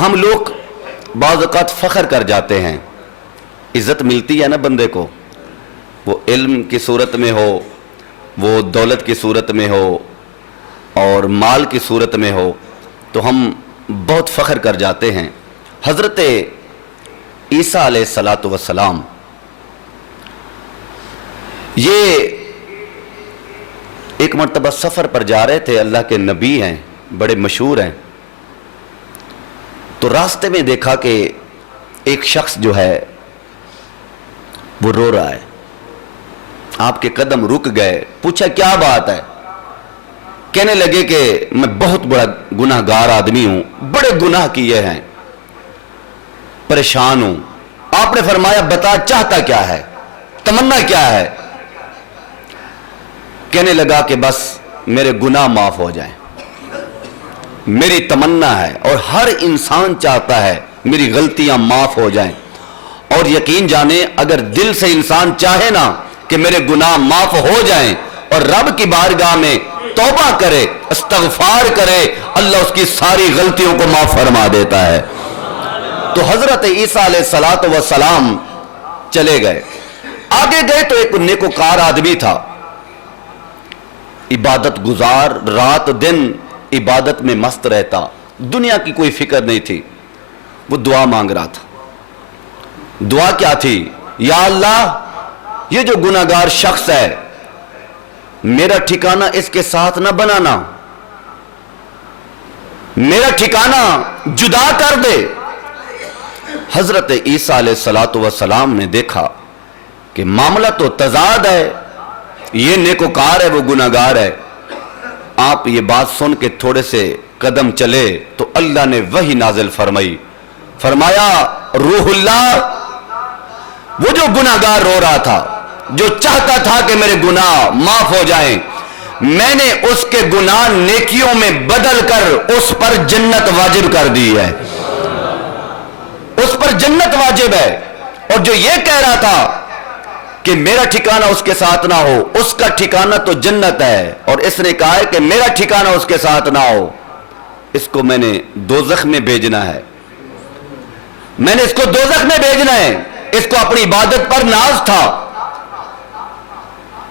ہم لوگ بعض اوقات فخر کر جاتے ہیں، عزت ملتی ہے نا بندے کو، وہ علم کی صورت میں ہو، وہ دولت کی صورت میں ہو اور مال کی صورت میں ہو، تو ہم بہت فخر کر جاتے ہیں۔ حضرت عیسیٰ علیہ السلام یہ ایک مرتبہ سفر پر جا رہے تھے، اللہ کے نبی ہیں، بڑے مشہور ہیں، تو راستے میں دیکھا کہ ایک شخص جو ہے وہ رو رہا ہے۔ آپ کے قدم رک گئے، پوچھا کیا بات ہے؟ کہنے لگے کہ میں بہت بڑا گناہ گار آدمی ہوں، بڑے گناہ کیے ہیں، پریشان ہوں۔ آپ نے فرمایا بتا چاہتا کیا ہے، تمنا کیا ہے؟ کہنے لگا کہ بس میرے گناہ معاف ہو جائیں، میری تمنا ہے، اور ہر انسان چاہتا ہے میری غلطیاں معاف ہو جائیں۔ اور یقین جانیں اگر دل سے انسان چاہے نا کہ میرے گناہ معاف ہو جائیں اور رب کی بارگاہ میں توبہ کرے، استغفار کرے، اللہ اس کی ساری غلطیوں کو معاف فرما دیتا ہے۔ تو حضرت عیسیٰ علیہ السلام چلے گئے، آگے گئے تو ایک نیکوکار آدمی تھا، عبادت گزار، رات دن عبادت میں مست رہتا، دنیا کی کوئی فکر نہیں تھی۔ وہ دعا مانگ رہا تھا۔ دعا کیا تھی؟ یا اللہ یہ جو گناہگار شخص ہے میرا ٹھکانہ اس کے ساتھ نہ بنانا، میرا ٹھکانہ جدا کر دے۔ حضرت عیسیٰ علیہ السلام نے دیکھا کہ معاملہ تو تضاد ہے، یہ نیکوکار ہے، وہ گناہگار ہے۔ آپ یہ بات سن کے تھوڑے سے قدم چلے تو اللہ نے وحی نازل فرمائی، فرمایا روح اللہ، وہ جو گناہگار رو رہا تھا، جو چاہتا تھا کہ میرے گناہ معاف ہو جائیں، میں نے اس کے گناہ نیکیوں میں بدل کر اس پر جنت واجب کر دی ہے، اس پر جنت واجب ہے۔ اور جو یہ کہہ رہا تھا کہ میرا ٹھکانہ اس کے ساتھ نہ ہو، اس کا ٹھکانہ تو جنت ہے، اور اس نے کہا ہے کہ میرا ٹھکانہ اس کے ساتھ نہ ہو، اس کو میں نے دوزخ میں بھیجنا ہے، میں نے اس کو دوزخ میں بھیجنا ہے۔ اس کو اپنی عبادت پر ناز تھا۔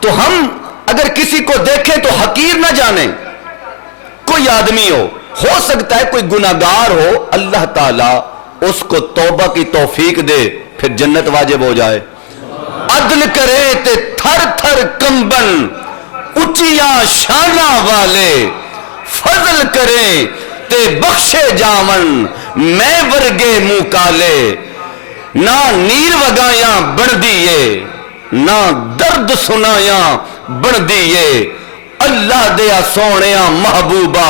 تو ہم اگر کسی کو دیکھیں تو حقیر نہ جانیں، کوئی آدمی ہو سکتا ہے کوئی گناہگار ہو، اللہ تعالیٰ اس کو توبہ کی توفیق دے، پھر جنت واجب ہو جائے۔ عدل کرے تے تھر تھر کمبن اچیاں شانہ والے، فضل کرے تے بخشے جاون میں ورگے منہ کالے، نہ نیر وگایاں بن دیئے نہ درد سنایاں بن دیئے، اللہ دیا سونیاں محبوبہ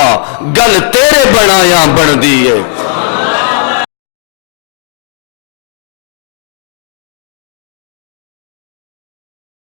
گل تیرے بنایاں بن دیئے۔